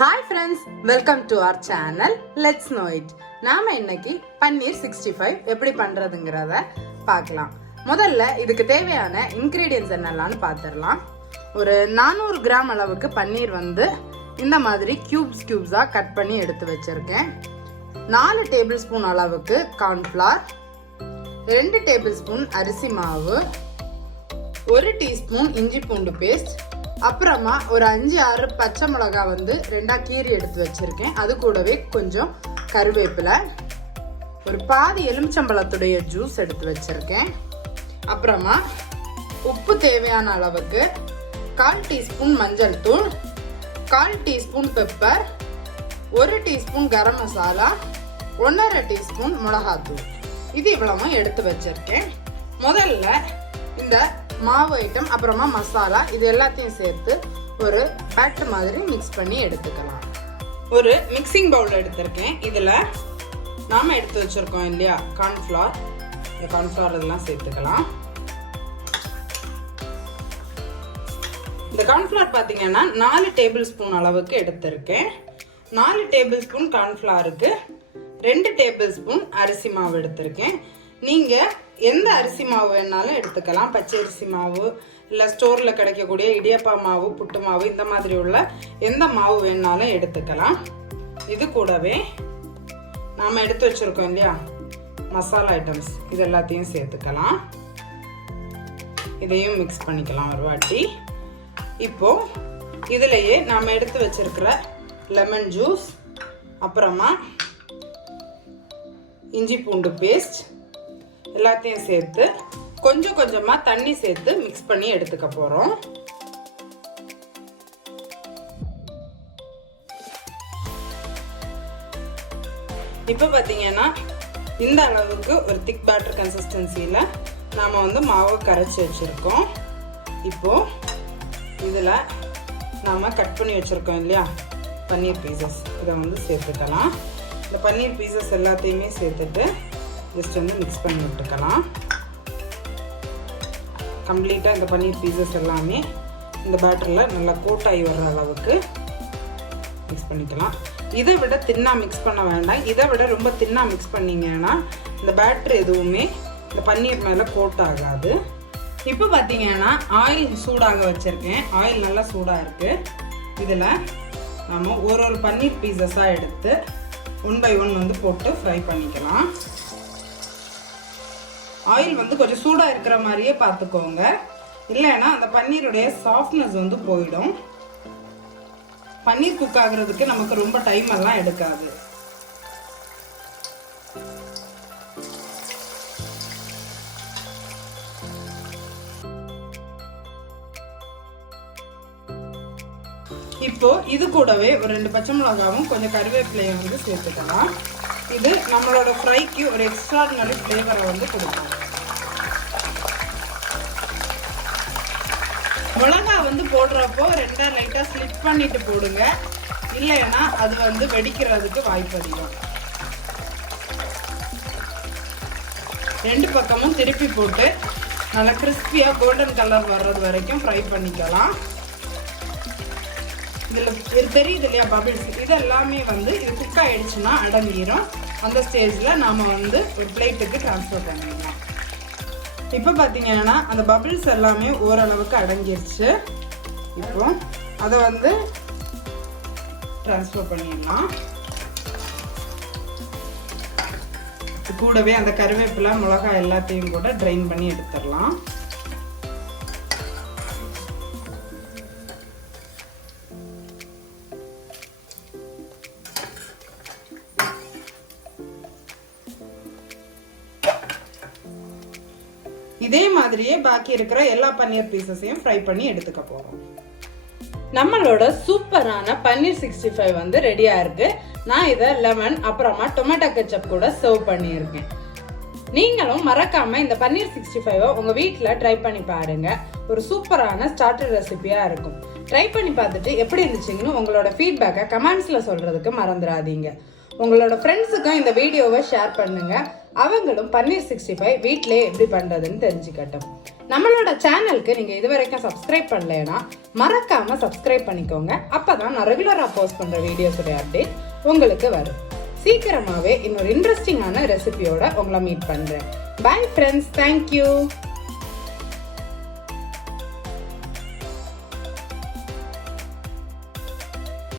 Hi friends, welcome to our channel. Let's know it. நாம இன்னைக்கு பன்னீர் 65 எப்படி பண்றதுங்கறத பார்க்கலாம். முதல்ல இதுக்கு தேவையான இன்கிரிடியன்ட்ஸ் என்னெல்லாம் பார்த்திரலாம். ஒரு 400 கிராம் அளவுக்கு பன்னீர் வந்து இந்த மாதிரி கியூப்ஸா கட் பண்ணி எடுத்து வச்சிருக்கேன். 4 டேபிள் ஸ்பூன் அளவுக்கு கார்ன்ஃப்ளவர், 2 டேபிள் ஸ்பூன் அரிசி மாவு, 1 டீஸ்பூன் இஞ்சி பூண்டு பேஸ்ட், அப்புறமா ஒரு 5-6 பச்சை மிளகாய் வந்து 2 கீறி எடுத்து வச்சிருக்கேன். அது கூடவே கொஞ்சம் கருவேப்பிலை, ஒரு பாதி எலுமிச்சம்பழத்துடைய ஜூஸ் எடுத்து வச்சிருக்கேன். அப்புறமா உப்பு தேவையான அளவுக்கு, 1/4 டீஸ்பூன் மஞ்சள் தூள், 1/4 teaspoon pepper, 1 teaspoon garam masala, 1/2 teaspoon மிளகாத்தூள். இது இவ்வளவும் எடுத்து வச்சிருக்கேன். முதல்ல இந்த மாவு ஐட்டம் அப்புறமா மசாலா இது எல்லாத்தையும் சேர்த்து ஒரு பேட்டர் மாதிரி மிக்ஸ் பண்ணி எடுத்துக்கலாம். ஒரு மிக்சிங் பவுல் எடுத்திருக்கேன். இதுல நாம எடுத்து வச்சிருக்கோம் இல்லையா கார்ன்ஃப்ளவர், இந்த கார்ன்ஃப்ளவர் இதெல்லாம் சேர்த்துக்கலாம். இந்த கார்ன்ஃப்ளவர் பாத்தீங்கன்னா 4 டேபிள் ஸ்பூன் அளவுக்கு எடுத்திருக்கேன். 4 டேபிள் ஸ்பூன் கார்ன்ஃப்ளவருக்கு 2 டேபிள் ஸ்பூன் அரிசி மாவு எடுத்திருக்கேன். நீங்க எந்த அரிசி மாவு வேணாலும் எடுத்துக்கலாம். பச்சை அரிசி மாவு இல்லை ஸ்டோரில் கிடைக்கக்கூடிய இடியப்பா மாவு, புட்டு மாவு, இந்த மாதிரி உள்ள எந்த மாவு வேணாலும் எடுத்துக்கலாம். இது கூடவே நாம் எடுத்து வச்சிருக்கோம் இல்லையா மசாலா ஐட்டம்ஸ், இது எல்லாத்தையும் சேர்த்துக்கலாம். இதையும் மிக்ஸ் பண்ணிக்கலாம் ஒரு வாட்டி. இப்போ இதுலயே நாம் எடுத்து வச்சிருக்கிற லெமன் ஜூஸ், அப்புறமா இஞ்சி பூண்டு பேஸ்ட் எல்லாத்தையும் சேர்த்து கொஞ்சம் கொஞ்சமா தண்ணி சேர்த்து மிக்ஸ் பண்ணி எடுத்துக்க போறோம். இப்ப பாத்தீங்கன்னா இந்த அளவுக்கு ஒரு திக் பேட்டர் கன்சிஸ்டன்சில நாம வந்து மாவு கரைச்சி வச்சிருக்கோம். இப்போ இதுல நாம கட் பண்ணி வச்சிருக்கோம் இல்லையா பன்னீர் பீசஸ், இதை வந்து சேர்த்துக்கலாம். இந்த பன்னீர் பீசஸ் எல்லாத்தையுமே சேர்த்துட்டு ஜஸ்ட் வந்து மிக்ஸ் பண்ணி விட்டுக்கலாம். கம்ப்ளீட்டாக இந்த பன்னீர் பீசஸ் எல்லாமே இந்த பேட்டரில் நல்லா கோட் ஆகி வர்ற அளவுக்கு மிக்ஸ் பண்ணிக்கலாம். இதை விட தின்னா மிக்ஸ் பண்ண வேண்டாம். இதை விட ரொம்ப தின்னா மிக்ஸ் பண்ணிங்கன்னா இந்த பேட்டர் எதுவுமே இந்த பன்னீர் மேலே கோட் ஆகாது. இப்போ பார்த்தீங்கன்னா ஆயில் சூடாக வச்சுருக்கேன். ஆயில் நல்லா சூடாக இருக்குது. இதில் நம்ம ஒரு பன்னீர் பீசஸாக எடுத்து 1 by 1 வந்து போட்டு ஃப்ரை பண்ணிக்கலாம். ஆயில் வந்து கொஞ்சம் சூடா இருக்கிற மாதிரியே பார்த்துக்கோங்க, இல்லைன்னா அந்த பன்னீருடைய சாஃப்ட்னஸ் வந்து போயிடும். பன்னீர் குக் ஆகுறதுக்கு நமக்கு ரொம்ப டைம் எல்லாம் எடுக்காது. இப்போ இது கூடவே ஒரு 2 பச்சை மிளகாவும் கொஞ்சம் கருவேப்பிலையும் வந்து சேர்த்துக்கலாம். இது நம்மளோட ஃப்ரைக்கு ஒரு எக்ஸ்ட்ராடினரி ஃப்ளேவரை வந்து கொடுக்கும். மிளகா வந்து போடுறப்போ 2 லைட்டா ஸ்லிப் பண்ணிட்டு போடுங்க, இல்லைன்னா அது வந்து வெடிக்கிறதுக்கு வாய்ப்பு அதிகம். 2 பக்கமும் திருப்பி போட்டு நல்லா கிறிஸ்பியா கோல்டன் கலர் வர்றது வரைக்கும் ஃப்ரை பண்ணிக்கலாம். இதுல தெரியுது இல்லையா பபிள்ஸ், இது எல்லாமே வந்து இது குக் ஆயிடுச்சுன்னா அடங்கிடும். அந்த ஸ்டேஜ்ல நாம வந்து ஒரு பிளேட்டுக்கு டிரான்ஸ்ஃபர் பண்ணிடலாம். இப்போ பாத்தீங்கன்னா அந்த பபிள்ஸ் எல்லாமே ஓரளவுக்கு அடங்கிருச்சு. இப்போ அதை வந்து டிரான்ஸ்ஃபர் பண்ணிடலாம். கூடவே அந்த கருவேப்பிலை, மிளகாய் எல்லாத்தையும் கூட ட்ரைன் பண்ணி எடுத்துடலாம். இதே மாதிரியே பாக்கி இருக்கிற எல்லா பன்னீர் பீசஸையும் ஃப்ரை பண்ணி எடுத்துக்க போறோம். நம்மளோட சூப்பரான பன்னீர் 65 வந்து ரெடியா இருக்கு. நான் இதை லெமன் அப்புறமா டொமேட்டோ கெச்சப் கூட சர்வ் பண்ணியிருக்கேன். நீங்களும் மறக்காம இந்த பன்னீர் 65 உங்க வீட்டுல ட்ரை பண்ணி பாருங்க. ஒரு சூப்பரான ஸ்டார்டர் ரெசிபியா இருக்கும். ட்ரை பண்ணி பார்த்துட்டு எப்படி இருந்துச்சுன்னு உங்களோட ஃபீட்பேக்கை கமெண்ட்ஸ்ல சொல்றதுக்கு மறந்துடாதீங்க. உங்களோட ஃப்ரெண்ட்ஸுக்கும் இந்த வீடியோவை ஷேர் பண்ணுங்க. அவங்களும் பன்னீர் 65 வீட்டிலே எப்படி பண்றதுன்னு தெரிஞ்சுக்கட்டும். நம்மளோட சேனலுக்கு நீங்க இது வரைக்கும் சப்ஸ்கிரைப் பண்ணலைன்னா மறக்காம சப்ஸ்கிரைப் பண்ணிக்கோங்க. அப்பதான் நான் ரெகுலரா போஸ்ட் பண்ற வீடியோஸோட அப்டேட் உங்களுக்கு வரும். சீக்கிரமாவே இன்னொரு இன்ட்ரெஸ்டிங்கான ரெசிபியோட உங்களை மீட் பண்றேன். Bye friends, thank you.